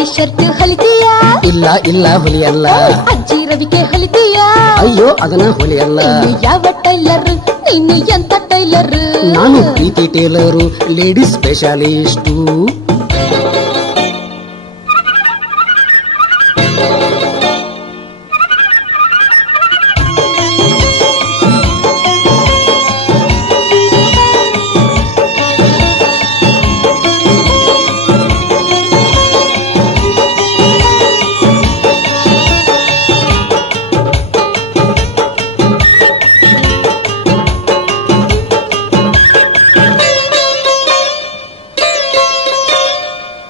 T shirt ಹೊಲಿತೀಯಾ? ಇಲ್ಲ ಇಲ್ಲ ಹೊಲಿಯಲ್ಲ. ಅಜ್ಜಿ ರವಿಕೆ ಹೊಲಿತೀಯಾ? ಅಯ್ಯೋ ಅದನ್ನ ಹೊಲಿಯಲ್ಲ. ಯಾವ ಟೈಲರ್? ನೀನು ಎಂತ ಟೈಲರ್? ನಾನು ಪ್ರೀತಿ ಟೇಲರು, ಲೇಡೀಸ್ ಸ್ಪೆಷಲಿಸ್ಟು.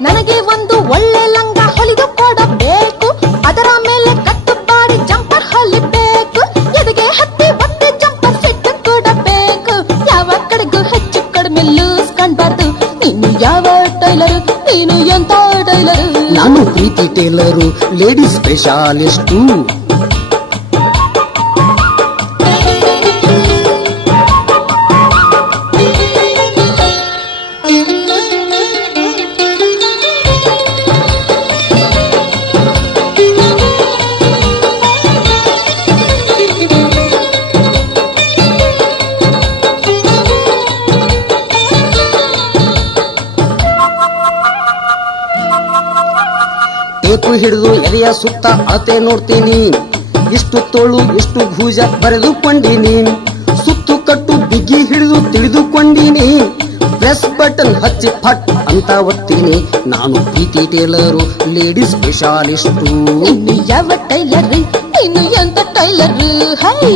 ನನಗೆ ಒಂದು ಒಳ್ಳೆ ಲಂಗ ಹೊಲಿದು ಕೊಡಬೇಕು, ಅದರ ಮೇಲೆ ಕಟ್ಟು ಬಾಡಿ ಜಂಪರ್ ಹೊಲಿಬೇಕು, ಎದೆಗೆ ಹತ್ತಿ ಒತ್ತೆ ಜಂಪರ್ ಸೆಟ್ ಕೊಡಬೇಕು, ಯಾವ ಕಡೆಗೂ ಹೆಚ್ಚು ಕಡಿಮೆ ಲೂಸ್ ಕಾಣಬಾರ್ದು. ನೀನು ಯಾವ ಟೈಲರ್? ನೀನು ಎಂತ ಟೈಲರ್? ನಾನು ಪ್ರೀತಿ ಟೇಲರು, ಲೇಡೀಸ್ ಸ್ಪೆಷಲಿಸ್ಟು. ಟೇಪು ಹಿಡಿದು ಎದೆಯ ಸುತ್ತ ಅಳತೆ ನೋಡ್ತೀನಿ, ಇಷ್ಟು ತೋಳು ಇಷ್ಟು ಭುಜ ಬರೆದುಕೊಂಡೀನಿ, ಸುತ್ತು ಕಟ್ಟು ಬಿಗಿ ಹಿಡಿದು ತಿಳಿದುಕೊಂಡೀನಿ, ಪ್ರೆಸ್ ಬಟನ್ ಹಚ್ಚಿ ಫಟ್ ಅಂತ ಒತ್ತೀನಿ. ನಾನು ಪ್ರೀತಿ ಟೇಲರು, ಲೇಡೀಸ್ ಸ್ಪೆಷಲಿಸ್ಟು. ನೀನು ಯಾವ ಟೈಲರ್? ನೀನು ಎಂತ ಟೈಲರ್? ಹೈ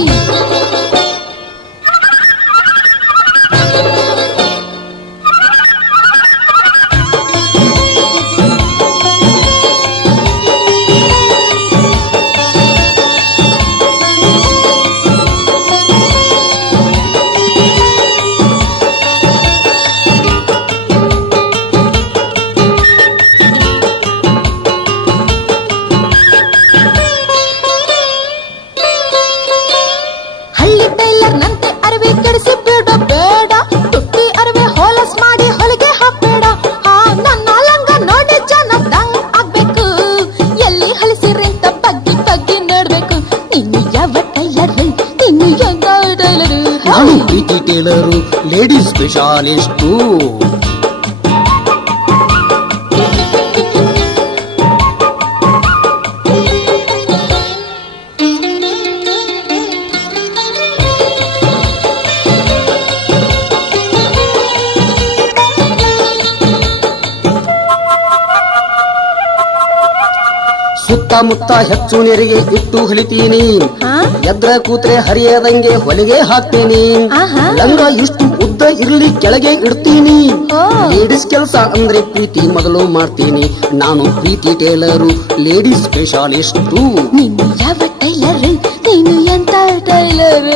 ಹಳ್ಳಿ ಟೈಲರ್ ನಂತೆ ಅರವೆ ಕೆಡಿಸಿ ಬಿಡಬೇಡ, ತುಟ್ಟಿ ಅರವೆ ಹೋಲಸ್ ಮಾಡಿ ಹೊಲಿಗೆ ಹಾಕ್ಬೇಡ. ನನ್ನ ಲಂಗ ನೋಡಿ ಜನ ದಂಗ್ ಆಗ್ಬೇಕು, ಎಲ್ಲಿ ಹೊಲಿಸಿರಿಂತ ಬಗ್ಗಿ ಬಗ್ಗಿ ನೋಡ್ಬೇಕು. ನೀನು ಯಾವ ಟೈಲರ್? ನೀನು ಎಂತ ಟೈಲರ್? ನಾನು ಪ್ರೀತಿ ಟೇಲರು, ಲೇಡೀಸ್ ಸ್ಪೆಷಲಿಸ್ಟು. ಸುತ್ತಮುತ್ತ ಹೆಚ್ಚು ನೆರಿಗೆ ಇಟ್ಟು ಹೊಲಿತೀನಿ, ಎದ್ರ ಕೂತ್ರೆ ಹರಿಯದಂಗೆ ಹೊಲಿಗೆ ಹಾಕ್ತೀನಿ. ಲಂಗ ಇಷ್ಟು ಉದ್ದ ಇರ್ಲಿ ಕೆಳಗೆ ಇಡ್ತೀನಿ, ಲೇಡೀಸ್ ಕೆಲಸ ಅಂದ್ರೆ ಪ್ರೀತಿ ಮೊದಲು ಮಾಡ್ತೀನಿ. ನಾನು ಪ್ರೀತಿ ಟೇಲರು, ಲೇಡೀಸ್ ಸ್ಪೆಷಲಿಸ್ಟು. ನೀನು ಯಾವ ಟೈಲರ್? ನೀನು ಎಂತ ಟೈಲರ್?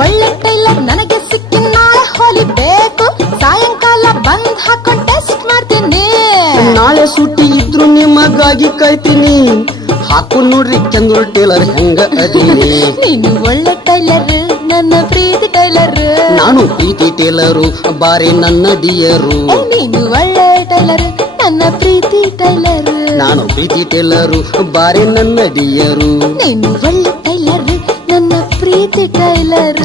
ಒಳ್ಳೆ ಟೈಲರ್ ನನಗೆ ಸಿಕ್ಕಿ ನಾಳೆ ಹೊಲಿಬೇಕು, ಸಾಯಂಕಾಲ ಬಂದ್ ಹಾಕೊಂಡ್ ಟೆಸ್ಟ್ ಮಾಡ್ತೀನಿ. ನಾಳೆ ಸೂಟಿ ಇದ್ರು ನಿಮಗಾಗಿ ಕಾಯ್ತೀನಿ, ಹಾಕು ನೋಡ್ರಿ ಚಂದ್ರು ಟೇಲರ್ ಹೆಂಗ ಅದೀನಿ. ನೀನು ಒಳ್ಳೆ ಟೈಲರ್, ನನ್ನ ಪ್ರೀತಿ ಟೈಲರ್. ನಾನು ಪ್ರೀತಿ ಟೇಲರು, ಬಾರಿ ನನ್ನ ಡಿಯರು. ನೀನು ಒಳ್ಳೆ ಟೈಲರ್, ನನ್ನ ಪ್ರೀತಿ ಟೈಲರ್. ನಾನು ಪ್ರೀತಿ ಟೇಲರು, ಬಾರಿ ನನ್ನ ಡಿಯರು. ನೀನು ಒಳ್ಳೆ ಟೈಲರ್, ನನ್ನ ಪ್ರೀತಿ ಟೈಲರ್.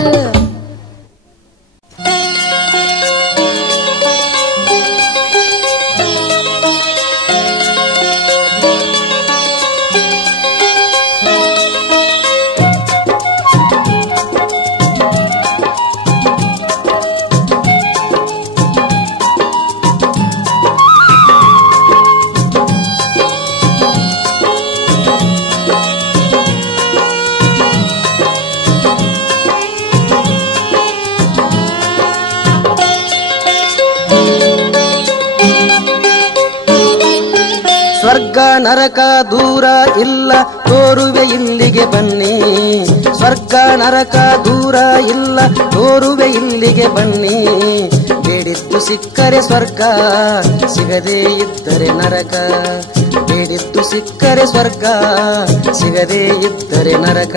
ನರಕ ದೂರ ಇಲ್ಲ ತೋರುವೆ ಇಲ್ಲಿಗೆ ಬನ್ನಿ. ಸ್ವರ್ಗ ನರಕ ದೂರ ಇಲ್ಲ ತೋರುವೆ ಇಲ್ಲಿಗೆ ಬನ್ನಿ. ಬೇಡಿದ್ದು ಸಿಕ್ಕರೆ ಸ್ವರ್ಗ, ಸಿಗದೇ ಇದ್ದರೆ ನರಕ. ಬೇಡಿದ್ದು ಸಿಕ್ಕರೆ ಸ್ವರ್ಗ, ಸಿಗದೇ ಇದ್ದರೆ ನರಕ.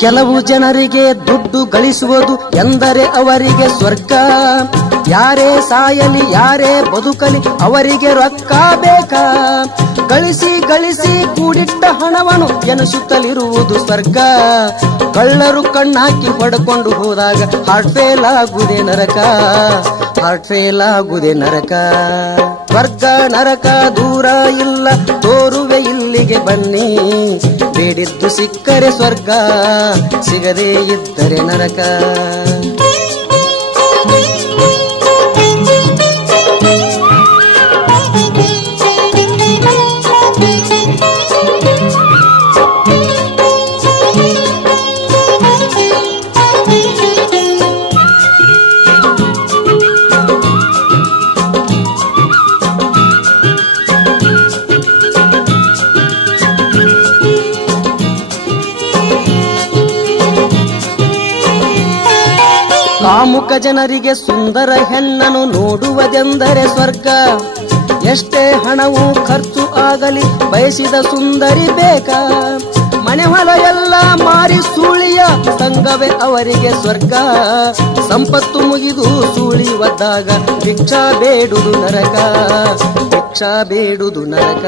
ಕೆಲವು ಜನರಿಗೆ ದುಡ್ಡು ಗಳಿಸುವುದು ಎಂದರೆ ಅವರಿಗೆ ಸ್ವರ್ಗ. ಯಾರೇ ಸಾಯಲಿ ಯಾರೇ ಬದುಕಲಿ ಅವರಿಗೆ ರೊಕ್ಕ ಬೇಕಾ. ಗಳಿಸಿ ಗಳಿಸಿ ಕೂಡಿಟ್ಟ ಹಣವನ್ನು ಎನಿಸುತ್ತಲಿರುವುದು ಸ್ವರ್ಗ. ಕಳ್ಳರು ಕಣ್ಣಾಕಿ ಪಡ್ಕೊಂಡು ಹೋದಾಗ ಹಾರ್ಟ್ ಫೇಲ್ ಆಗುವುದೇ ನರಕ. ಹಾರ್ಟ್ ಫೇಲ್ ಆಗುವುದೇ ನರಕ. ಸ್ವರ್ಗ ನರಕ ದೂರ ಇಲ್ಲ ತೋರುವೆ ಇಲ್ಲಿಗೆ ಬನ್ನಿ. ಬೇಡಿದ್ದು ಸಿಕ್ಕರೆ ಸ್ವರ್ಗ, ಸಿಗದೇ ಇದ್ದರೆ ನರಕ. ಕಾಮುಕ ಜನರಿಗೆ ಸುಂದರ ಹೆಣ್ಣನ್ನು ನೋಡುವುದೆಂದರೆ ಸ್ವರ್ಗ. ಎಷ್ಟೇ ಹಣವು ಖರ್ಚು ಆಗಲಿ ಬಯಸಿದ ಸುಂದರಿ ಬೇಕಾ. ಮನೆ ಹೊಲ ಎಲ್ಲ ಮಾರಿ ಸೂಳಿಯ ಸಂಘವೇ ಅವರಿಗೆ ಸ್ವರ್ಗ. ಸಂಪತ್ತು ಮುಗಿದು ಸೂಳಿ ಒದ್ದಾಗ ಭಿಕ್ಷಾ ಬೇಡುವುದು ನರಕ. ಭಿಕ್ಷಾ ಬೇಡುವುದು ನರಕ.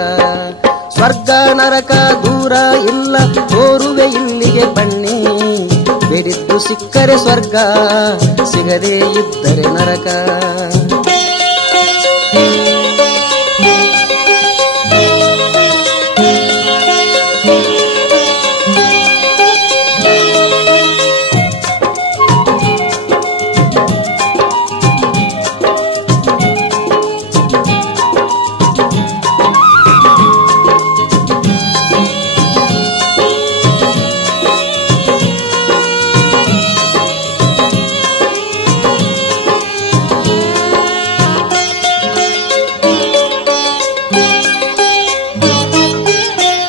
ಸ್ವರ್ಗ ನರಕ ದೂರ ಇಲ್ಲ ತೋರುವೆ ಇಲ್ಲಿಗೆ ಬನ್ನಿ. ಬೇಡಿದ್ದು ಸಿಕ್ಕರೆ ಸ್ವರ್ಗ, ಸಿಗದೇ ಇದ್ದರೆ ನರಕ.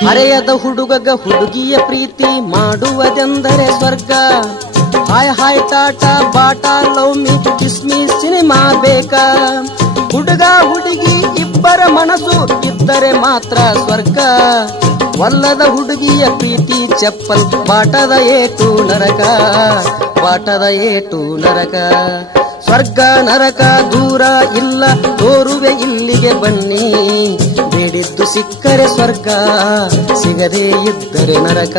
ಹರೆಯದ ಹುಡುಗಗ ಹುಡುಗಿಯ ಪ್ರೀತಿ ಮಾಡುವುದೆಂದರೆ ಸ್ವರ್ಗ. Hi hi Tata Bata love me kiss me cinema ಬೇಕಾ. ಹುಡುಗ ಹುಡುಗಿ ಇಬ್ಬರ ಮನಸ್ಸು ಇದ್ದರೆ ಮಾತ್ರ ಸ್ವರ್ಗ. ಒಲ್ಲದ ಹುಡುಗಿಯ ಪ್ರೀತಿ ಚಪ್ಪಲ್ ಬಾಟದ ಏಟು ನರಕ. ಬಾಟದ ಏಟು ನರಕ. ಸ್ವರ್ಗ ನರಕ ದೂರ ಇಲ್ಲ ತೋರುವೆ ಇಲ್ಲಿಗೆ ಬನ್ನಿ. ಬೇಡಿದ್ದು ಸಿಕ್ಕರೆ ಸ್ವರ್ಗ, ಸಿಗದೇ ಇದ್ದರೆ ನರಕ.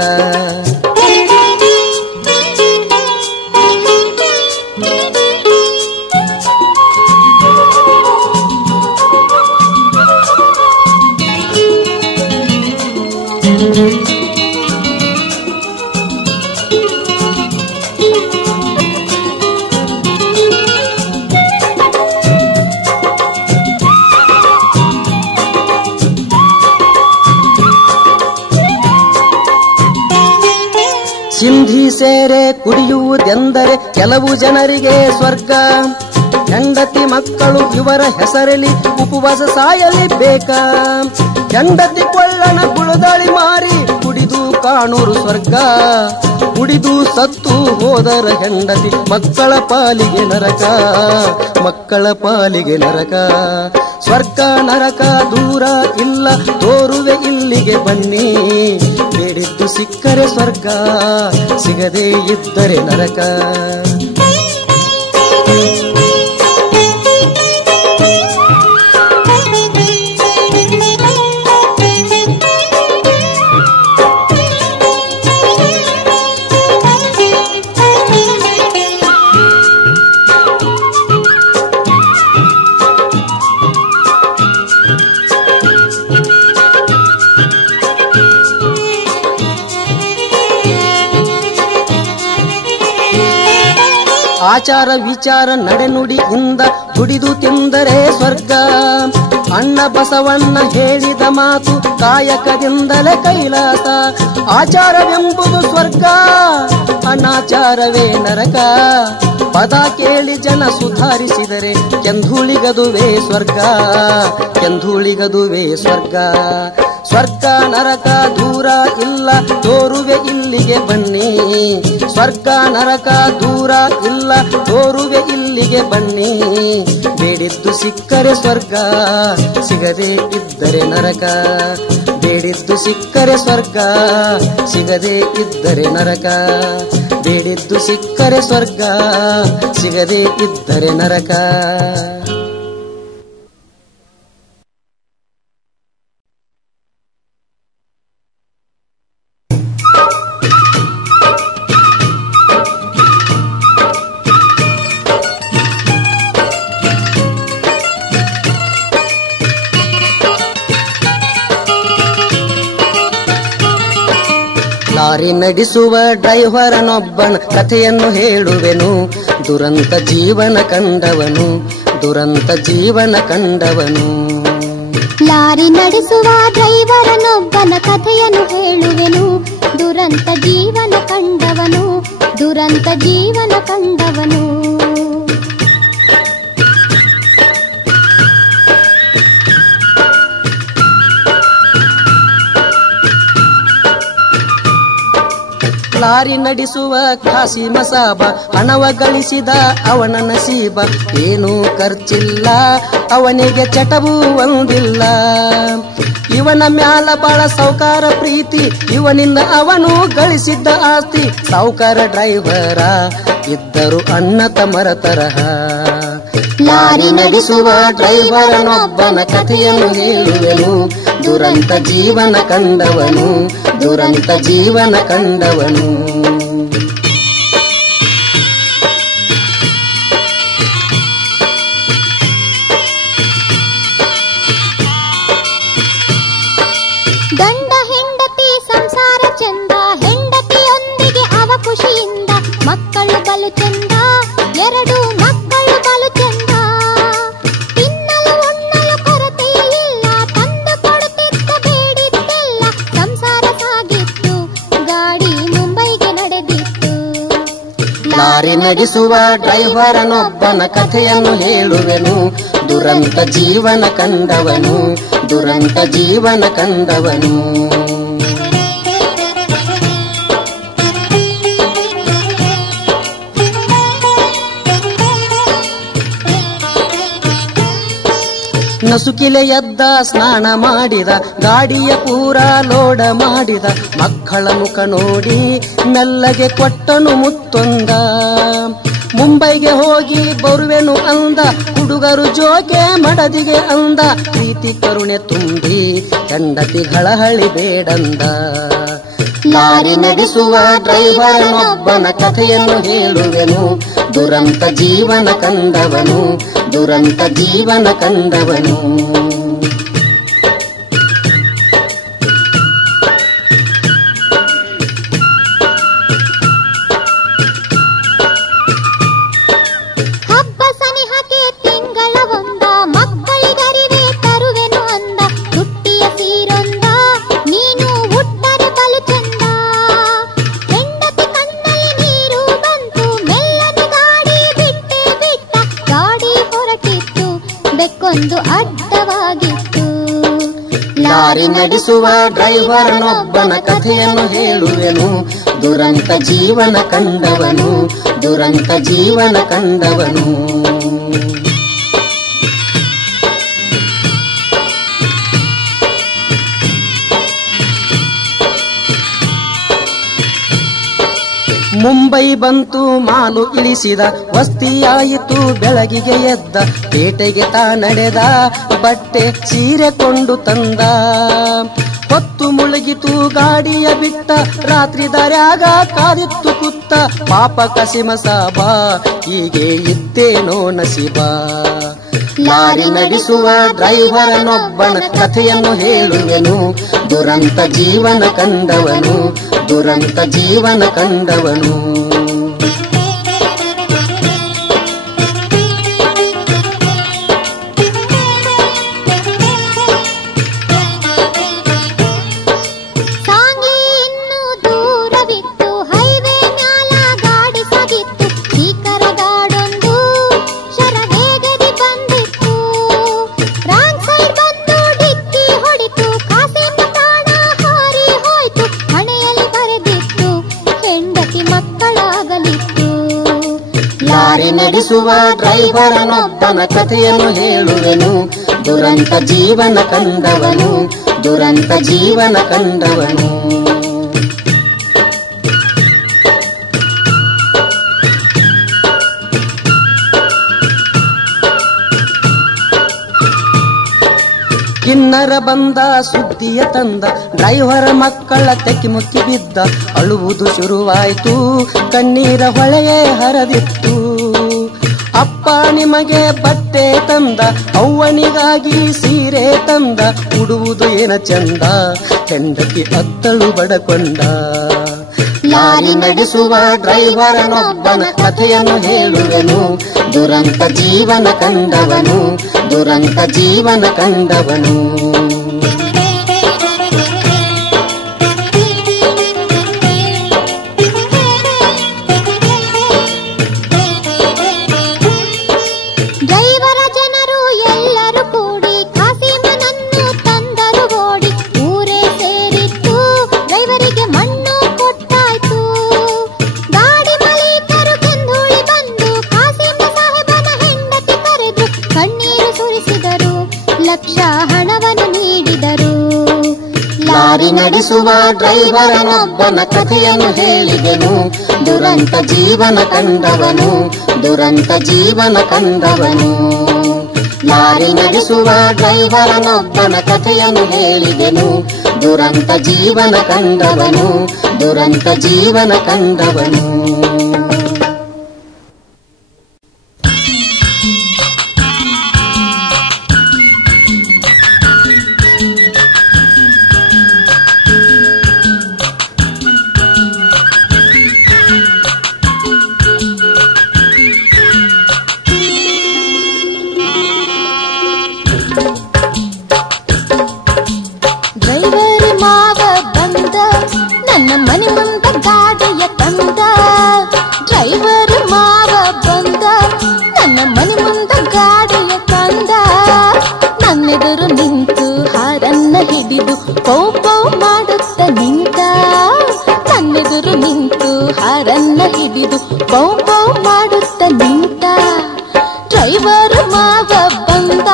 ಸಿಂಧಿ ಸೇರೆ ಕುಡಿಯುವುದೆಂದರೆ ಕೆಲವು ಜನರಿಗೆ ಸ್ವರ್ಗ. ಹೆಂಡತಿ ಮಕ್ಕಳು ಇವರ ಹೆಸರಲ್ಲಿ ಉಪವಾಸ ಸಾಯಲಿ ಬೇಕಾ. ಹೆಂಡತಿ ಕೊಳ್ಳನ ಗುಳದಾಳಿ ಮಾರಿ ಕುಡಿದು ಕಾಣೂರು ಸ್ವರ್ಗ. ಕುಡಿದು ಸತ್ತು ಹೋದರ ಹೆಂಡತಿ ಮಕ್ಕಳ ಪಾಲಿಗೆ ನರಕ. ಮಕ್ಕಳ ಪಾಲಿಗೆ ನರಕ. ಸ್ವರ್ಗ ನರಕ ದೂರ ಇಲ್ಲ ತೋರುವೆ ಇಲ್ಲಿಗೆ ಬನ್ನಿ. ಬೇಡಿದ್ದು ಸಿಕ್ಕರೆ ಸ್ವರ್ಗ, ಸಿಗದೇ ಇದ್ದರೆ ನರಕ. ಆಚಾರ ವಿಚಾರ ನಡೆನುಡಿಯಿಂದ ದುಡಿದು ತಿಂದರೆ ಸ್ವರ್ಗ. ಅಣ್ಣ ಬಸವಣ್ಣ ಹೇಳಿದ ಮಾತು ಕಾಯಕದಿಂದಲೇ ಕೈಲಾಸ. ಆಚಾರವೆಂಬುದು ಸ್ವರ್ಗ, ಅನಾಚಾರವೇ ನರಕ. ಪದ ಕೇಳಿ ಜನ ಸುಧಾರಿಸಿದರೆ ಕೆಂಧೂಳಿಗದುವೆ ಸ್ವರ್ಗ, ಕೆಂಧೂಳಿಗದುವೆ ಸ್ವರ್ಗ. ಸ್ವರ್ಗ ನರಕ ದೂರ ಇಲ್ಲ ತೋರುವೆ ಇಲ್ಲಿಗೆ ಬನ್ನಿ. ಸ್ವರ್ಗ ನರಕ ದೂರ ಇಲ್ಲ ತೋರುವೆ ಇಲ್ಲಿಗೆ ಬನ್ನಿ. ಬೇಡಿದ್ದು ಸಿಕ್ಕರೆ ಸ್ವರ್ಗ, ಸಿಗದೆ ಇದ್ದರೆ ನರಕ. ಬೇಡಿದ್ದು ಸಿಕ್ಕರೆ ಸ್ವರ್ಗ, ಸಿಗದೆ ಇದ್ದರೆ ನರಕ. ಬೇಡಿದ್ದು ಸಿಕ್ಕರೆ ಸ್ವರ್ಗ, ಸಿಗದೆ ಇದ್ದರೆ ನರಕ. ಲಾರಿ ನಡೆಸುವ ಡ್ರೈವರನೊಬ್ಬನ ಕಥೆಯನ್ನು ಹೇಳುವೆನು. ದುರಂತ ಜೀವನ ಕಂಡವನು, ದುರಂತ ಜೀವನ ಕಂಡವನು. ಲಾರಿ ನಡೆಸುವ ಡ್ರೈವರನೊಬ್ಬನ ಕಥೆಯನ್ನು ಹೇಳುವೆನು. ದುರಂತ ಜೀವನ ಕಂಡವನು, ದುರಂತ ಜೀವನ ಕಂಡವನು. ಲಾರಿ ನಡೆಸುವ ಖಾಸಿ ಮಸಾಬ ಹಣವ ಗಳಿಸಿದ ಅವನ ನಸೀಬ. ಏನೂ ಖರ್ಚಿಲ್ಲ ಅವನಿಗೆ ಚಟವೂ ಒಂದಿಲ್ಲ. ಇವನ ಮ್ಯಾಲ ಬಾಳ ಸೌಕಾರ ಪ್ರೀತಿ, ಇವನಿಂದ ಅವನು ಗಳಿಸಿದ್ದ ಆಸ್ತಿ. ಸಾವುಕಾರ ಡ್ರೈವರ ಇದ್ದರು ಅಣ್ಣ ತಮ್ಮರ ತರಹ. ಲಾರಿ ನಡೆಸುವ ಡ್ರೈವರನೊಬ್ಬನ ಕಥೆಯನ್ನು ಹೇಳುವೆನು. ದುರಂತ ಜೀವನ ಕಂಡವನು, ದುರಂತ ಜೀವನ ಕಂಡವನು. ಗಂಡ ಹೆಂಡತಿ ಸಂಸಾರ ಚಂದ, ಹೆಂಡತಿಯೊಂದಿಗೆ ಅವ ಖುಷಿಯಿಂದ. ಮಕ್ಕಳು ಬಲು ಚಂದ, ಎರಡು ಮಕ್ಕಳು ಬಲು ಚಂದ. ತಿನ್ನಲು ಉಣ್ಣಲು ಕೊರತೆ ಇಲ್ಲ, ತಂದು ಕೊಡುತ್ತಿದ್ದ ಬೇಡಿದ್ದೆಲ್ಲ. ಸಂಸಾರ ಸಾಗಿತ್ತು, ಗಾಡಿ ಮುಂಬೈಗೆ ನಡೆದಿತ್ತು. ಲಾರಿ ನಡೆಸುವ ಡ್ರೈವರನೊಬ್ಬನ ಕಥೆಯನ್ನು ಹೇಳುವೆನು. ದುರಂತ ಜೀವನ ಕಂಡವನು, ದುರಂತ ಜೀವನ ಕಂಡವನು. ನಸುಕಿಲೆ ಎದ್ದ ಸ್ನಾನ ಮಾಡಿದ, ಗಾಡಿಯ ಪೂರ ಲೋಡ ಮಾಡಿದ. ಮಕ್ಕಳ ಮುಖ ನೋಡಿ ಮೆಲ್ಲಗೆ ಕೊಟ್ಟನು ಮುತ್ತೊಂದ. ಮುಂಬೈಗೆ ಹೋಗಿ ಬರುವೆನು ಅಂದ, ಹುಡುಗರು ಜೋಕೆ ಮಡದಿಗೆ ಅಂದ. ಪ್ರೀತಿ ಕರುಣೆ ತುಂಬಿ ಹೆಂಡತಿಗಳ ಹಳಿ ಬೇಡಂದ. ಲಾರಿ ನಡೆಸುವ ಡ್ರೈವರನೊಬ್ಬನ ಕಥೆಯನ್ನು ಹೇಳುವೆನು. ದುರಂತ ಜೀವನ ಕಂಡವನು, ದುರಂತ ಜೀವನ ಕಂಡವನು. ಹಬ್ಬ ಸನಿಹಕ್ಕೆ ತಿಂಗಳ ಒಂದ, ಮಕ್ಕಳಿಗರಿವೆ ತರುವೆನು ಅಂದ. ತುಟ್ಟಿಯ ಸೀರೊಂದ ನೀನು ಉಟ್ಟರೆ ಬಲು ಚಂದ. ಹೆಂಡತಿ ಕಣ್ಣಲ್ಲಿ ನೀರು ಬಂತು, ಮೆಲ್ಲನೆ ಗಾಡಿ ಬಿಟ್ಟೆ ಬಿಟ್ಟ. ಗಾಡಿ ಹೊರಟಿತ್ತು, ಬೆಕ್ಕೊಂದು ಅಡ್ಡವಾಗಿತ್ತು. ಲಾರಿ ನಡೆಸುವ ಡ್ರೈವರನೊಬ್ಬನ ಕಥೆಯನ್ನು ಹೇಳುವೆನು. ದುರಂತ ಜೀವನ ಕಂಡವನು, ದುರಂತ ಜೀವನ ಕಂಡವನು. ಮುಂಬೈ ಬಂತು ಮಾಲು ಇಳಿಸಿದ, ವಸ್ತಿಯಾಯಿತು ಬೆಳಗಿಗೆ ಎದ್ದ. ಪೇಟೆಗೆ ತಾ ನಡೆದ, ಬಟ್ಟೆ ಸೀರೆ ಕೊಂಡು ತಂದ. ಹೊತ್ತು ಮುಳುಗಿತು ಗಾಡಿಯ ಬಿಟ್ಟ, ರಾತ್ರಿ ದಾರ್ಯಾಗ ಕಾದಿತ್ತು ಕುತ್ತ. ಪಾಪ ಕಸಿಮ ಸಾಬ ಹೀಗೆ ಇದ್ದೇನೋ ನಸೀಬ. ಲಾರಿ ನಡೆಸುವ ಡ್ರೈವರನೊಬ್ಬನ ಕಥೆಯನ್ನು ಹೇಳುವೆನು. ದುರಂತ ಜೀವನ ಕಂಡವನು, ದುರಂತ ಜೀವನ ಕಂಡವನು. ನಡೆಸುವ ಡ್ರೈವರನೊಬ್ಬನ ಕಥೆಯನ್ನು ಹೇಳುವೆನು. ದುರಂತ ಜೀವನ ಕಂಡವನು, ದುರಂತ ಜೀವನ ಕಂಡವನು. ಕಿನ್ನರ ಬಂದ ಸುದ್ದಿಯ ತಂದ, ಡ್ರೈವರ ಮಕ್ಕಳ ತೆಕ್ಕಿ ಮುಕ್ಕಿ ಬಿದ್ದ. ಅಳುವುದು ಶುರುವಾಯ್ತು, ಕಣ್ಣೀರ ಹೊಳೆಯೇ ಹರಿದಿತ್ತು. ಅಪ್ಪ ನಿಮಗೆ ಬಟ್ಟೆ ತಂದ, ಅವ್ವನಿಗಾಗಿ ಸೀರೆ ತಂದ. ಉಡುವುದು ಏನ ಚಂದ, ಹೆಂಡತಿ ಅತ್ತಳು ಬಡಕೊಂಡ. ಲಾರಿ ನಡೆಸುವ ಡ್ರೈವರನೊಬ್ಬನ ಕಥೆಯನ್ನು ಹೇಳುವೆನು. ದುರಂತ ಜೀವನ ಕಂಡವನು, ದುರಂತ ಜೀವನ ಕಂಡವನು. ಡ್ರೈವರ ಜನರು ಎಲ್ಲರೂ ಕೂಡಿ ಕಾಸಿಮನನ್ನು ತಂದರು ಓಡಿ. ಊರೇ ಸೇರಿತ್ತು, ಡ್ರೈವರಿಗೆ ಮಣ್ಣು ಕೊಟ್ಟಾಯ್ತು. ಗಾಡಿ ಮಾಲೀಕರು ಕೆಂದುಳಿ ಬಂದು ಕಾಸಿಮ ಸಾಹೇಬನ ಹೆಂಡತಿ ಕರೆದು ಕಣ್ಣೀರು ಸುರಿಸಿದರು, ಲಕ್ಷ ಹಣವನ್ನು ನೀಡಿದರು. ಲಾರಿ ನಡೆಸುವ ಡ್ರೈವರನೊಬ್ಬನ ಕಥೆಯನ್ನು ಹೇಳಿದೆನು. ದುರಂತ ಜೀವನ ಕಂಡವನು, ದುರಂತ ಜೀವನ ಕಂಡವನು. ಲಾರಿ ನಡೆಸುವ ಡ್ರೈವರನೊಬ್ಬನ ಕಥೆಯನ್ನು ಹೇಳಿದೆನು. ದುರಂತ ಜೀವನ ಕಂಡವನು, ದುರಂತ ಜೀವನ ಕಂಡವನು. ಡ್ರೈವರ್ ಮಾವ ಬಂದ, ನನ್ನ ಮನೆ ಮುಂದ ಗಾಡಿಯ ತಂದ. ಡ್ರೈವರ್ ಮಾವ ಬಂದ, ನನ್ನ ಮನೆ ಮುಂದ ಗಾಡಿಯ ತಂದ. ನನ್ನೆದುರು ನಿಂತು ಹಾರನ್ನ ಹಿಡಿದು ಪೌ ಪೌ ಮಾಡುತ್ತ ನಿಂತ. ನನ್ನೆದುರು ನಿಂತು ಹಾರನ್ನ ಹಿಡಿದು ಪೌ ಪೌ ಮಾಡುತ್ತ ನಿಂತ. ಡ್ರೈವರ್ ಮಾವ ಬಂದ,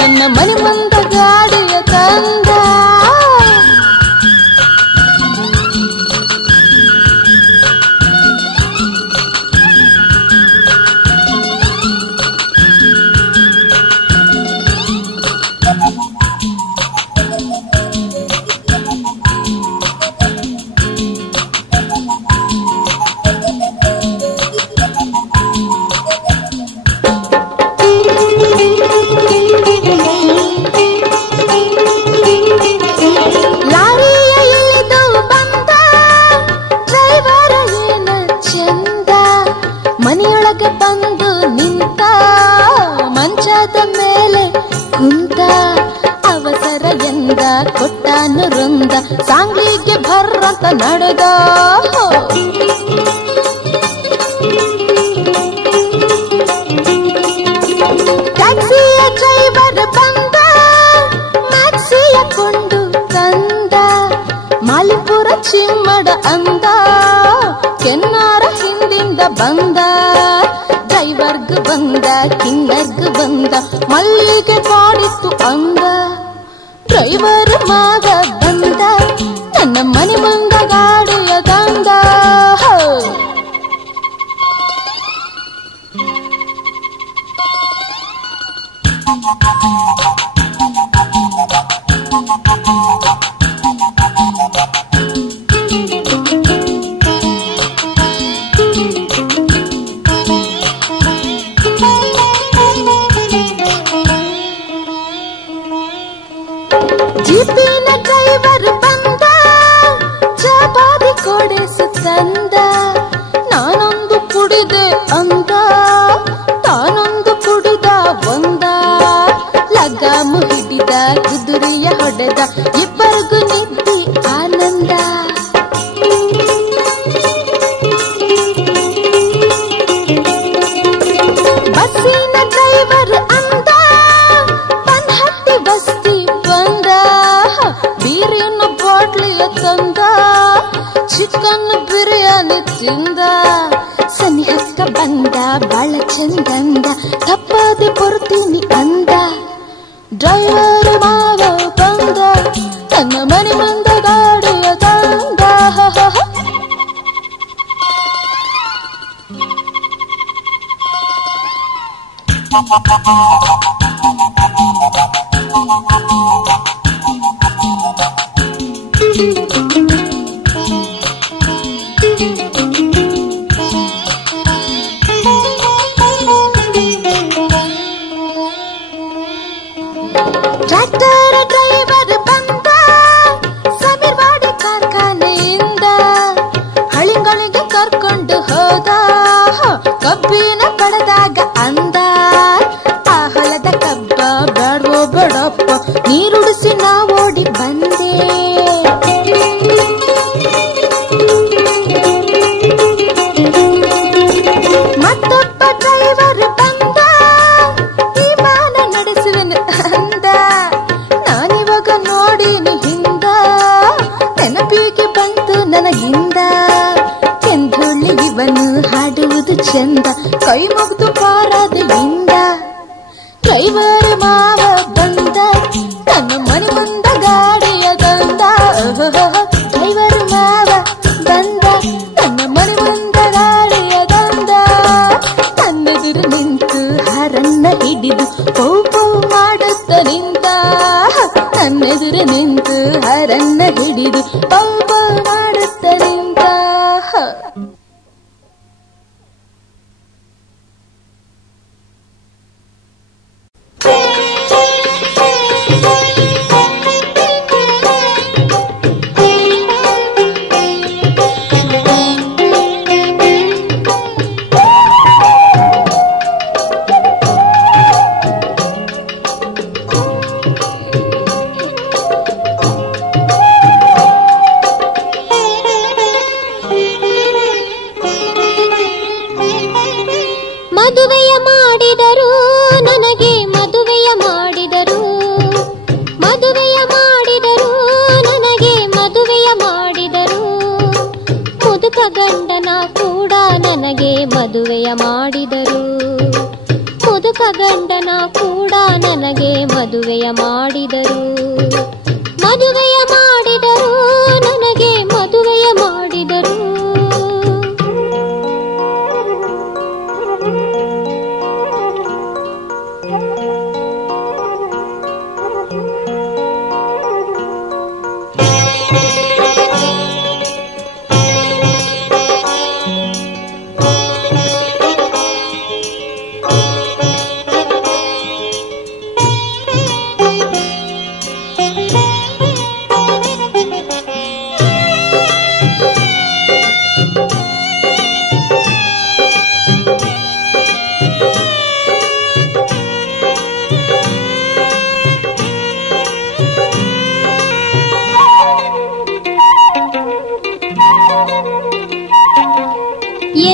ನನ್ನ ಮನೆ ಮುಂದ ಗಾಡಿಯ ತಂದ. ಮನೆಯೊಳಗೆ ಬಂದು ನಿಂತ, ಮಂಚದ ಮೇಲೆ ಕುಂತ. ಅವಸರ ಎಂದ ಕೊಟ್ಟಾನು ವೃಂದ, ಸಾಂಗ್ಲಿಗೆ ಭರ್ರಂತ ನಡೆದ. ಟ್ಯಾಕ್ಸಿಯ ಡ್ರೈವರ್ ಬಂದ, ಮ್ಯಾಕ್ಸಿಯ ಕೊಂಡು ತಂದ. ಮಾಲಿಪುರ ಚಿಮ್ಮಡ ಅಂದ, ಕೆನ್ನಾರ ಹಿಂದಿಂದ ಬಂದ. ಡ್ರೈವರ್ಗ್ ಬಂದ, ಕಿನ್ನರ್ಗ್ ಬಂದ, ಮಲ್ಲಿಗೆ ಕಾಡಿತ್ತು ಅಂದ. ಡ್ರೈವರ್ ಮಾಗ ಬಂದ, ನನ್ನ ಮನೆ ಮುಂದ ಗಾಡಿಯ ತಂದ. ಜೀಪಿನ ಡ್ರೈವರ್ ಬಂದ, ಚಪಾತಿ ಕೊಡಿಸು ತಂದ. ನಾನೊಂದು ಕುಡಿದೆ ಅಂದ, ತಾನೊಂದು ಕುಡಿದ ಒಂದ. ಲಗಾಮು ಹಿಡಿದ, ಕುದುರೆಯ ಹೊಡೆದ, ಇಬ್ಬರಿಗೂ ನಿದ್ದಿ ಆನಂದ. ಬಸ್ಸಿನ ಡ್ರೈವರ್ ಅಂದ, ಪನ್ಹಟ್ಟಿ ಬಸ್ತಿ ಬಂದ. ಬೀರಿನ ಬಾಟ್ಲಿಯ ತಂದ, ಚಿಕನ್ ಬಿರಿಯಾನಿ ತಿಂದ. ಸನಿಹಕ್ಕ ಬಂದ, ಬಾಳ ಚಂದ. ಡ್ರೈವರ್ ಮಾವ ಬಂದ ತನ್ನ ಮನೆ ಮುಂದೆ ಗಾಡಿಯ ತಂದ. ಟ್ರ್ಯಾಕ್ಟರ್ ಡ್ರೈವರ್ ಬಂದ ಸಮೀರ್ವಾಡಿ ಕಾರ್ಖಾನೆಯಿಂದ ಹಳಿಗಳಿಗೆ ಕರ್ಕೊಂಡು ಹೋದ. ಕಬ್ಬಿನ ಕಡದಾಗ ಅಂದ ಆ ಹೊಲದ ಕಬ್ಬ ಬೇಡವೋ ಬೇಡಪ್ಪ ನೀರುಡಿಸಿ ನಾ ಓಡಿ ಬಂದೆ. ಮತ್ತೊಬ್ಬ ಡ್ರೈವರ್ ಬಂದ ವಿಮಾನ ನಡೆಸುವೆನು ಅಂದ. ನಾನಿವಾಗ ನೋಡಿನಿ ಹಿಂದ ನೆನಪಿಗೆ ಬಂತು ನನಗಿಂದ. ಕೆಂದುಳ್ಳಿ ಇವನು ಹಾಡುವುದು ಚಂದ ಕೈ ಮುಗಿದು ಪಾರಾದೆಯಿಂದ. ಡ್ರೈವರ್ ಮಾವ ಬಂದ ತನ್ನ ಮನೆ ಮುಂದ ಗಾಡಿಯ ತಂದ. ಡ್ರೈವರ್ ಮಾವ ಬಂದ ತನ್ನ ಮನೆ ಮುಂದ ಗಾಡಿಯ ತಂದ. ತನ್ನೆದುರು ನಿಂತು ಹಾರನ್ನ ಹಿಡಿದು ಪೌ ಪೌ ಮಾಡುತ್ತ ನಿಂತ. ತನ್ನೆದುರು ನಿಂತು ಹಾರನ್ನ ಹಿಡಿದು ಪೌ ಪೌ ಮಾಡುತ್ತ ನಿಂತ. ಮದುವೆಯ ಮಾಡಿದರು ನನಗೆ ಮದುವೆಯ ಮಾಡಿದರು. ಮದುವೆಯ ಮಾಡಿದರು ನನಗೆ ಮದುವೆಯ ಮಾಡಿದರು. ಮುದುಕ ಗಂಡನ ಕೂಡ ನನಗೆ ಮದುವೆಯ ಮಾಡಿದರು. ಮುದುಕ ಗಂಡನ ಕೂಡ ನನಗೆ ಮದುವೆಯ ಮಾಡಿದರು. ಮದುವೆಯ ಮಾಡಿದರು ನನಗೆ ಮದುವೆಯ ಮಾಡಿದರು.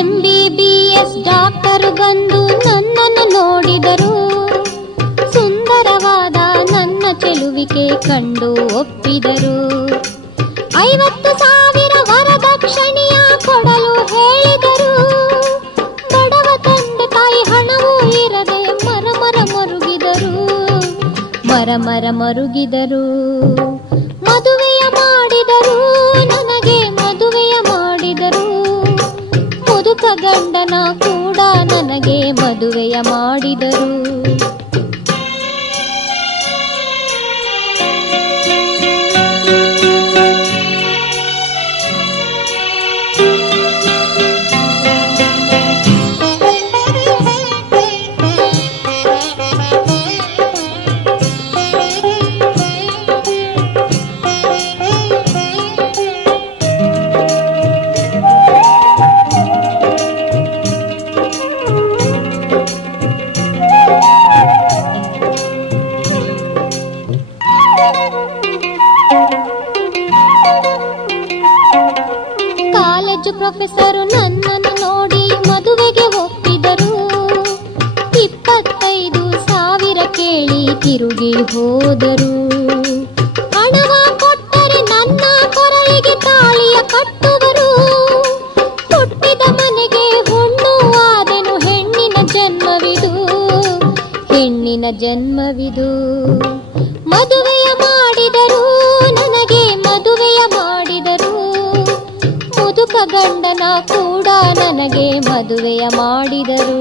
MBBS ಡಾಕ್ಟರ್ ಬಂದು ನನ್ನನ್ನು ನೋಡಿದರು. ಸುಂದರವಾದ ನನ್ನ ಚೆಲುವಿಕೆ ಕಂಡು ಒಪ್ಪಿದರು. 50,000 ವರದಕ್ಷಿಣೆಯ ಕೊಡಲು ಹೇಳಿದರು. ಬಡವ ತಂದೆ ತಾಯಿ ಹಣವೂ ಇರದೆ ಮರಮರ ಮರುಗಿದರು. ಮರಮರ ಮರುಗಿದರು. ಮದುವೆಯ ಮಾಡಿದರು ನನಗೆ ಮದುವೆಯ ಮಾಡಿದರು. ಮುದುಕ ಗಂಡನ ಕೂಡ ನನಗೆ ಮದುವೆಯ ಮಾಡಿದರು. ಪ್ರೊಫೆಸರು ನನ್ನನ್ನು ನೋಡಿ ಮದುವೆಗೆ ಒಪ್ಪಿದರು. 25,000 ಕೇಳಿ ತಿರುಗಿ ಹೋದರು. ಹಣವ ಕೊಟ್ಟರೆ ನನ್ನ ಕೊರಳಿಗೆ ತಾಳಿಯ ಕಟ್ಟುವರು. ಹುಟ್ಟಿದ ಮನೆಗೆ ಹುಣ್ಣು ಆದೆನು ಹೆಣ್ಣಿನ ಜನ್ಮವಿದು, ಹೆಣ್ಣಿನ ಜನ್ಮವಿದು. ಮದುವೆಯ ಮಾಡಿದರು ನನಗೆ ಮದುವೆಯ ಮಾಡಿದರು ಮುದುಕ ಗಂಡನ ಕೂಡ ನನಗೆ ಮದುವೆಯ ಮಾಡಿದರು.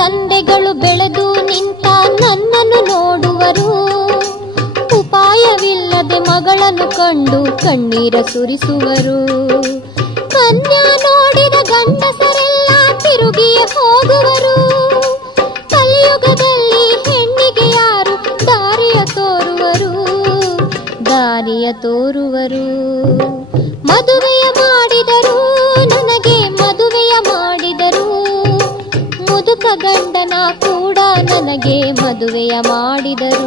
ತಂದೆಗಳು ಬೆಳೆದು ನಿಂತ ನನ್ನನ್ನು ನೋಡುವರು. ಉಪಾಯವಿಲ್ಲದೆ ಮಗಳನ್ನು ಕಂಡು ಕಣ್ಣೀರ ಸುರಿಸುವರು. ಕನ್ಯಾ ನೋಡಿದ ಗಂಡಸರೆಲ್ಲ ತಿರುಗಿಯೇ ಹೋಗುವರು. ಕಲಿಯುಗದಲ್ಲಿ ಹೆಣ್ಣಿಗೆ ಯಾರು ದಾರಿಯ ತೋರುವರು. ಮದುವೆಯ ಮಾಡಿದರು ನನಗೆ ಮದುವೆಯ ಮಾಡಿದರು ಮುದುಕ ಗಂಡನ ಕೂಡ ನನಗೆ ಮದುವೆಯ ಮಾಡಿದರು.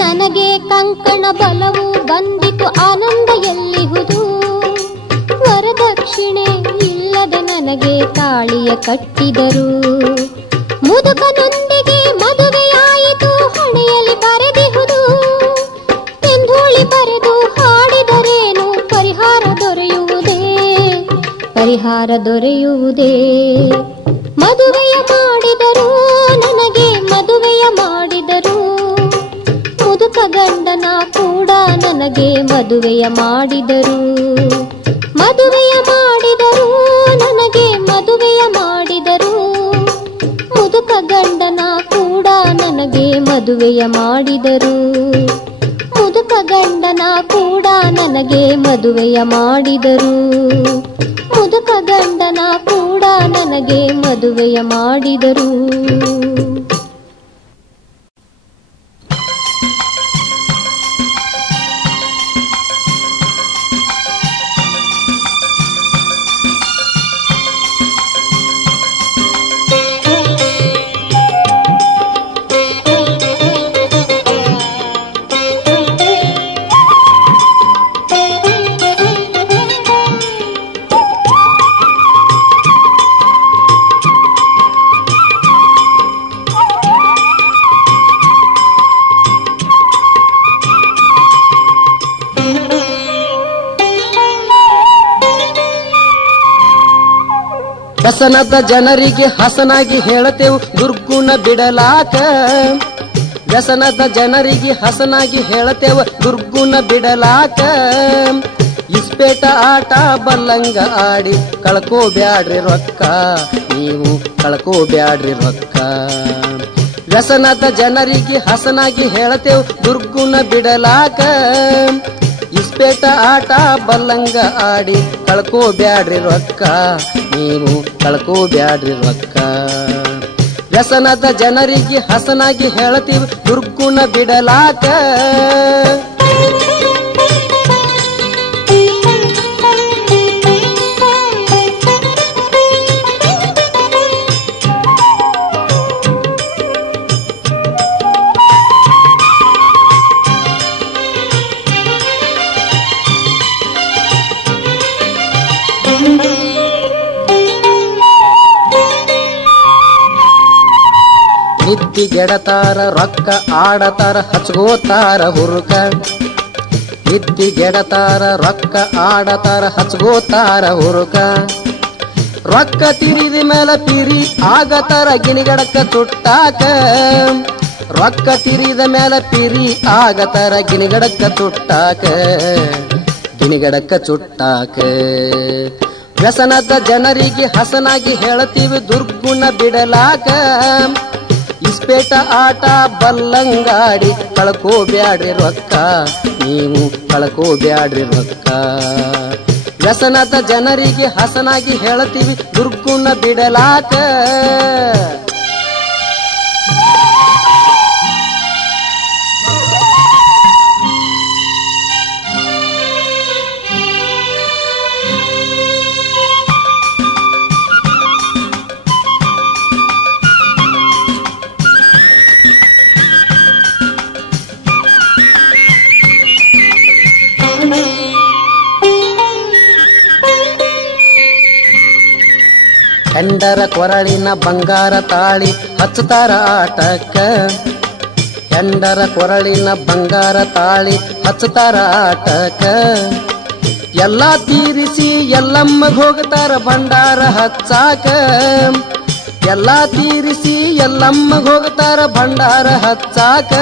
ನನಗೆ ಕಂಕಣ ಬಲವು ಬಂದಿತು ಆನಂದ ಎಲ್ಲಿಹುದು. ವರದಕ್ಷಿಣೆ ಇಲ್ಲದೆ ನನಗೆ ತಾಳಿಯ ಕಟ್ಟಿದರು. ಮುದುಕನೊಂದಿಗೆ ಮದುವೆಯಾಯಿತು ಹಣೆಯಲ್ಲಿ ಬರೆದಿಹುದು. ಎಂಧೂಳಿ ಬರೆದು ಹಾಡಿದರೇನು ಪರಿಹಾರ ದೊರೆಯುವುದೇ. ಮದುವೆಯ ಮಾಡಿದರು ನನಗೆ ಮದುವೆಯ ಮಾಡಿದರು ಮುದುಕ ಗಂಡನ ಕೂಡ ನನಗೆ ಮದುವೆಯ ಮಾಡಿದರು. ಮದುವೆಯ ಮಾಡಿದರು ನನಗೆ ಮದುವೆಯ ಮಾಡಿದರು ಮುದುಕ ಗಂಡನ ಕೂಡ ನನಗೆ ಮದುವೆಯ ಮಾಡಿದರು. ಮುದುಕ ಗಂಡನ ಕೂಡ ನನಗೆ ಮದುವೆಯ ಮಾಡಿದರು. ಮುದುಕ ಗಂಡನ ಕೂಡ ನನಗೆ ಮದುವೆಯ ಮಾಡಿದರು. ವ್ಯಸನದ ಜನರಿಗೆ ಹಸನಾಗಿ ಹೇಳತೇವು ದುರ್ಗುಣ ಬಿಡಲಾಕ. ವ್ಯಸನದ ಜನರಿಗೆ ಹಸನಾಗಿ ಹೇಳತೇವ ದುರ್ಗುಣ ಬಿಡಲಾಕ. ಇಸ್ಪೇಟ ಆಟ ಬಲ್ಲಂಗ ಆಡಿ ಕಳ್ಕೋಬ್ಯಾಡ್ರಿ ರೊಕ್ಕ, ನೀವು ಕಳ್ಕೋಬ್ಯಾಡ್ರಿ ರೊಕ್ಕ. ವ್ಯಸನದ ಜನರಿಗೆ ಹಸನಾಗಿ ಹೇಳತೇವ್ ದುರ್ಗುಣ ಬಿಡಲಾಕ. ಇಸ್ಪೇಟ ಆಟ ಬಲ್ಲಂಗ ಆಡಿ ಕಳ್ಕೋಬ್ಯಾಡ್ರಿ ರೊಕ್ಕ, ನೀವು ಕಳ್ಕೋಬ್ಯಾಡ್ರಿ ರೊಕ್ಕ. ವ್ಯಸನದ ಜನರಿಗೆ ಹಸನಾಗಿ ಹೇಳತೀವಿ ದುರ್ಗುಣ ಬಿಡಲಾಕ. ನಿದ್ದಿ ಗೆಡತಾರ ರೊಕ್ಕ ಆಡತಾರ ಹಚ್ಕೋತಾರ ಹುರುಕ. ನಿದ್ದಿಗೆಡತಾರ ರೊಕ್ಕ ಆಡತಾರ ಹಚ್ಗೋತಾರ ಹುರುಕ ರೊಕ್ಕ ತಿರಿದ ಮೇಲೆ ಪಿರಿ ಆಗತಾರ ಗಿಣಿಗಡಕ ಚುಟ್ಟಾಕ ರೊಕ್ಕ ತಿರಿದ ಮೇಲೆ ಪಿರಿ ಆಗತಾರ ಗಿಣಿಗಡಕ ಚುಟ್ಟಾಕ ಗಿಣಿಗಡಕ ಚುಟ್ಟಾಕ ವ್ಯಸನದ ಜನರಿಗೆ ಹಸನಾಗಿ ಹೇಳತೀವಿ ದುರ್ಗುಣ ಬಿಡಲಾಕ ಇಸ್ಪೇಟ ಆಟ ಬಲ್ಲಂಗಾಡಿ ಕಳ್ಕೋಬ್ಯಾಡ್ರಿ ರೊಕ್ಕ ನೀವು ಕಳ್ಕೋಬ್ಯಾಡ್ರಿ ರೊಕ್ಕ ವ್ಯಸನದ ಜನರಿಗೆ ಹಸನಾಗಿ ಹೇಳತೀವಿ ದುರ್ಗುಣ ಬಿಡಲಾಕ ಹೆಂಡರ ಕೊರಳಿನ ಬಂಗಾರ ತಾಳಿ ಹಚ್ಚತಾರ ಆಟಕ್ಕ ಹೆಂಡರ ಕೊರಳಿನ ಬಂಗಾರ ತಾಳಿ ಹಚ್ಚತಾರ ಆಟಕ್ಕ ಎಲ್ಲಾ ತೀರಿಸಿ ಎಲ್ಲಮ್ಮಗ್ ಹೋಗ್ತಾರ ಭಂಡಾರ ಹಚ್ಚಾಕ ಎಲ್ಲಾ ತೀರಿಸಿ ಎಲ್ಲಮ್ಮಗ್ ಹೋಗ್ತಾರ ಭಂಡಾರ ಹಚ್ಚಾಕ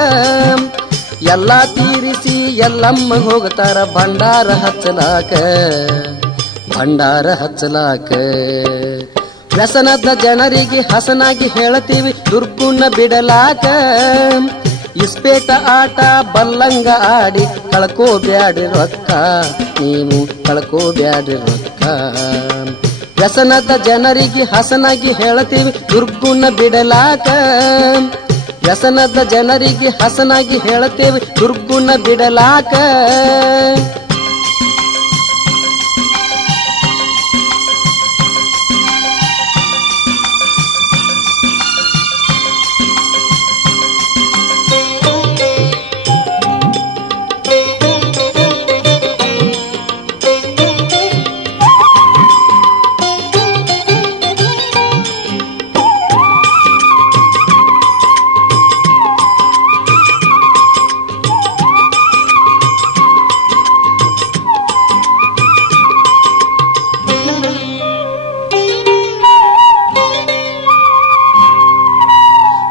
ಎಲ್ಲಾ ತೀರಿಸಿ ಎಲ್ಲಮ್ಮಗ್ ಹೋಗ್ತಾರ ಭಂಡಾರ ಹಚ್ಚಲಾಕ ಭಂಡಾರ ಹಚ್ಚಲಾಕ ವ್ಯಸನದ ಜನರಿಗೆ ಹಸನಾಗಿ ಹೇಳತೀವಿ ದುರ್ಗುಣ ಬಿಡಲಾಕ ಇಸ್ಪೇಟ ಆಟ ಬಲ್ಲಂಗ ಆಡಿ ಕಳ್ಕೋಬ್ಯಾಡ್ರಿ ರೊಕ್ಕ ನೀವು ಕಳ್ಕೋಬ್ಯಾಡ್ರಿ ರೊಕ್ಕ ವ್ಯಸನದ ಜನರಿಗೆ ಹಸನಾಗಿ ಹೇಳತೀವಿ ದುರ್ಗುಣ ಬಿಡಲಾಕ ವ್ಯಸನದ ಜನರಿಗೆ ಹಸನಾಗಿ ಹೇಳತೀವಿ ದುರ್ಗುಣ ಬಿಡಲಾಕ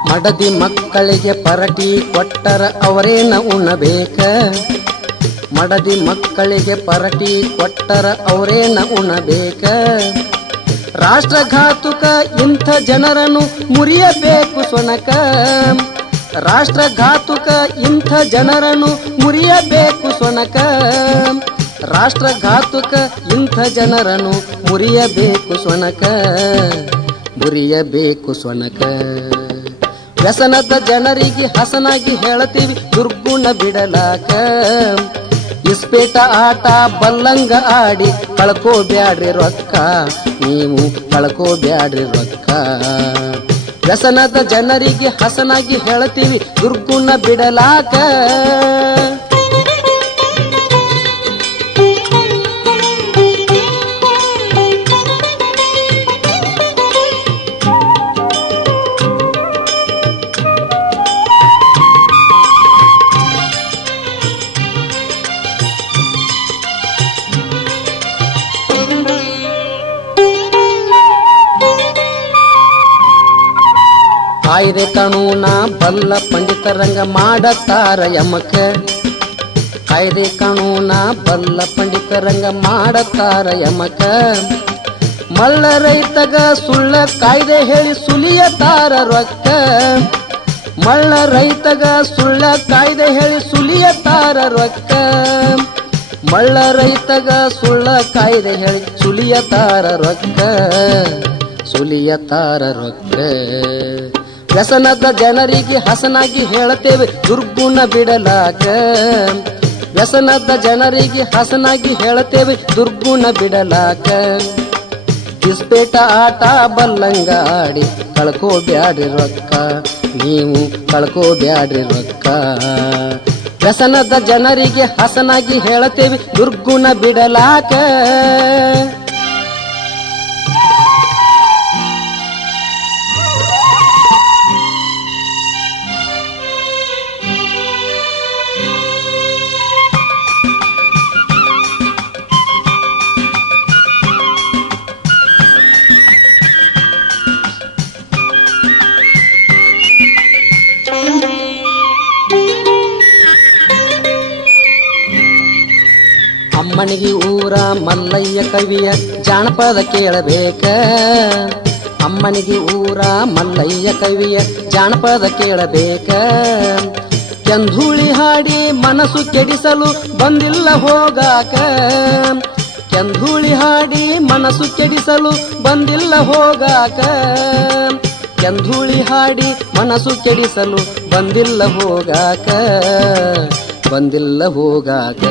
ಮಡದಿ ಮಕ್ಕಳಿಗೆ ಪರಟಿ ಕೊಟ್ಟರ ಅವರೇನ ಉಣಬೇಕ ಮಡದಿ ಮಕ್ಕಳಿಗೆ ಪರಟಿ ಕೊಟ್ಟರ ಅವರೇನ ಉಣಬೇಕ ರಾಷ್ಟ್ರಘಾತುಕ ಇಂಥ ಜನರನ್ನು ಮುರಿಯಬೇಕು ಸೊನಕ ರಾಷ್ಟ್ರಘಾತುಕ ಇಂಥ ಜನರನ್ನು ಮುರಿಯಬೇಕು ಸೊನಕ ರಾಷ್ಟ್ರಘಾತುಕ ಇಂಥ ಜನರನ್ನು ಮುರಿಯಬೇಕು ಸೊನಕ ಮುರಿಯಬೇಕು ಸೊನಕ ವ್ಯಸನದ ಜನರಿಗೆ ಹಸನಾಗಿ ಹೇಳತೀವಿ ದುರ್ಗುಣ ಬಿಡಲಾಕ ಇಸ್ಪೇಟ ಆಟ ಬಲ್ಲಂಗ ಆಡಿ ಕಳ್ಕೋಬ್ಯಾಡ್ರಿ ರೊಕ್ಕ ನೀವು ಕಳ್ಕೋಬ್ಯಾಡ್ರಿ ರೊಕ್ಕ ವ್ಯಸನದ ಜನರಿಗೆ ಹಸನಾಗಿ ಹೇಳತೀವಿ ದುರ್ಗುಣ ಬಿಡಲಾಕ ಕಾಯ್ದೆ ಕಾನೂನ ಬಲ್ಲ ಪಂಡಿತರಂಗ ಮಾಡತಾರ ಯಮಕ ಕಾಯ್ದೆ ಕಾನೂನ ಬಲ್ಲ ಪಂಡಿತರಂಗ ಮಾಡತಾರ ಯಮಕ ಮಳ್ಳ ರೈತಗ ಸುಳ್ಳ ಕಾಯ್ದೆ ಹೇಳಿ ಸುಲಿಯತಾರ ರೊಕ್ಕ ಮಳ್ಳ ರೈತಗ ಸುಳ್ಳ ಕಾಯ್ದೆ ಹೇಳಿ ಸುಲಿಯತಾರ ರೊಕ್ಕ ಮಳ್ಳ ರೈತಗ ಸುಳ್ಳ ಕಾಯ್ದೆ ಹೇಳಿ ಸುಲಿಯತಾರ ರೊಕ್ಕ ಸುಲಿಯತಾರ ರೊಕ್ಕ ವ್ಯಸನದ ಜನರಿಗೆ ಹಸನಾಗಿ ಹೇಳತೇವೆ ದುರ್ಗುಣ ಬಿಡಲಾಕ ವ್ಯಸನದ ಜನರಿಗೆ ಹಸನಾಗಿ ಹೇಳತೇವೆ ದುರ್ಗುಣ ಬಿಡಲಾಕ ಇಸ್ಪೇಟ ಆಟ ಬಲ್ಲಂಗ ಆಡಿ ಕಳ್ಕೋಬ್ಯಾಡ್ರಿ ರೊಕ್ಕ ನೀವು ಕಳ್ಕೋಬ್ಯಾಡ್ರಿ ರೊಕ್ಕ ವ್ಯಸನದ ಜನರಿಗೆ ಹಸನಾಗಿ ಹೇಳತೇವೆ ದುರ್ಗುಣ ಬಿಡಲಾಕ ಊರ ಮಲ್ಲಯ್ಯ ಕವಿಯ ಜಾನಪದ ಕೇಳಬೇಕ ಅಮ್ಮನಿಗೆ ಊರ ಮಲ್ಲಯ್ಯ ಕವಿಯ ಜಾನಪದ ಕೇಳಬೇಕ ಕೆಂಧೂಳಿ ಹಾಡಿ ಮನಸ್ಸು ಕೆಡಿಸಲು ಬಂದಿಲ್ಲ ಹೋಗಾಕ ಕೆಂಧೂಳಿ ಹಾಡಿ ಮನಸ್ಸು ಕೆಡಿಸಲು ಬಂದಿಲ್ಲ ಹೋಗಾಕ ಕೆಂಧೂಳಿ ಹಾಡಿ ಮನಸ್ಸು ಕೆಡಿಸಲು ಬಂದಿಲ್ಲ ಹೋಗಾಕ ಬಂದಿಲ್ಲ ಹೋಗಾಕ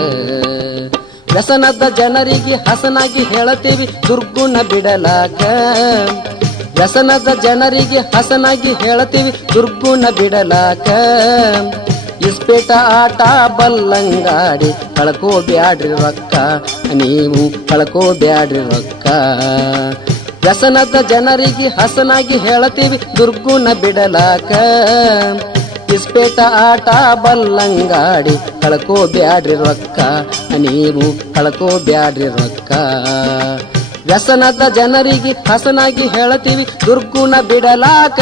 ವ್ಯಸನದ ಜನರಿಗೆ ಹಸನಾಗಿ ಹೇಳತೇವಿ ದುರ್ಗುಣ ಬಿಡಲಾಕ ವ್ಯಸನದ ಜನರಿಗೆ ಹಸನಾಗಿ ಹೇಳತೀವಿ ದುರ್ಗುಣ ಬಿಡಲಾಕ ಇಸ್ಪೇಟ ಆಟ ಬಲ್ಲಂಗಾಡಿ ಕಳ್ಕೋಬ್ಯಾಡ್ರಿ ರೊಕ್ಕ ನೀವು ಕಳ್ಕೋಬ್ಯಾಡ್ರಿ ರೊಕ್ಕ ವ್ಯಸನದ ಜನರಿಗೆ ಹಸನಾಗಿ ಹೇಳತೀವಿ ದುರ್ಗುಣ ಬಿಡಲಾಕ ಇಸ್ಪೇಟ ಆಟ ಬಲ್ಲಂಗಾಡಿ ಕಳ್ಕೋಬ್ಯಾಡ್ರಿ ರೊಕ್ಕ ನೀವು ಕಳ್ಕೋಬ್ಯಾಡ್ರಿ ರೊಕ್ಕ ವ್ಯಸನದ ಜನರಿಗೆ ಹಸನಾಗಿ ಹೇಳತೀವಿ ದುರ್ಗುಣ ಬಿಡಲಾಕ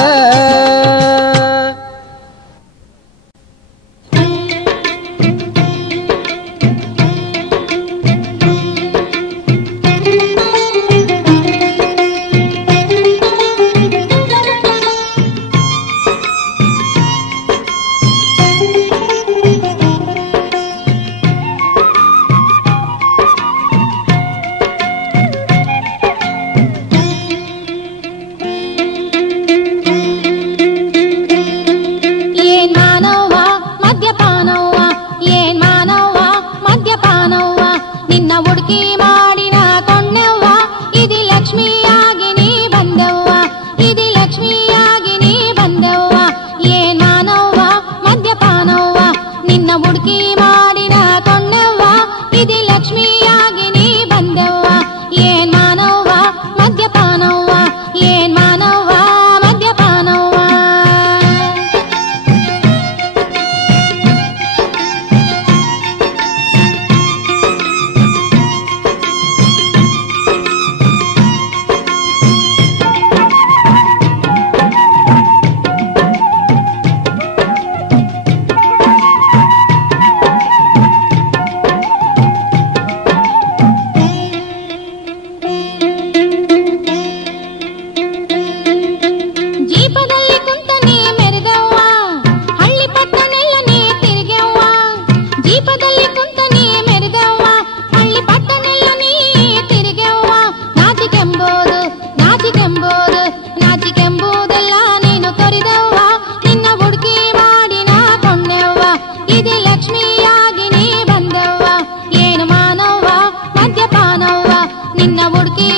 ನಿನ್ನ ಹುಡುಕಿ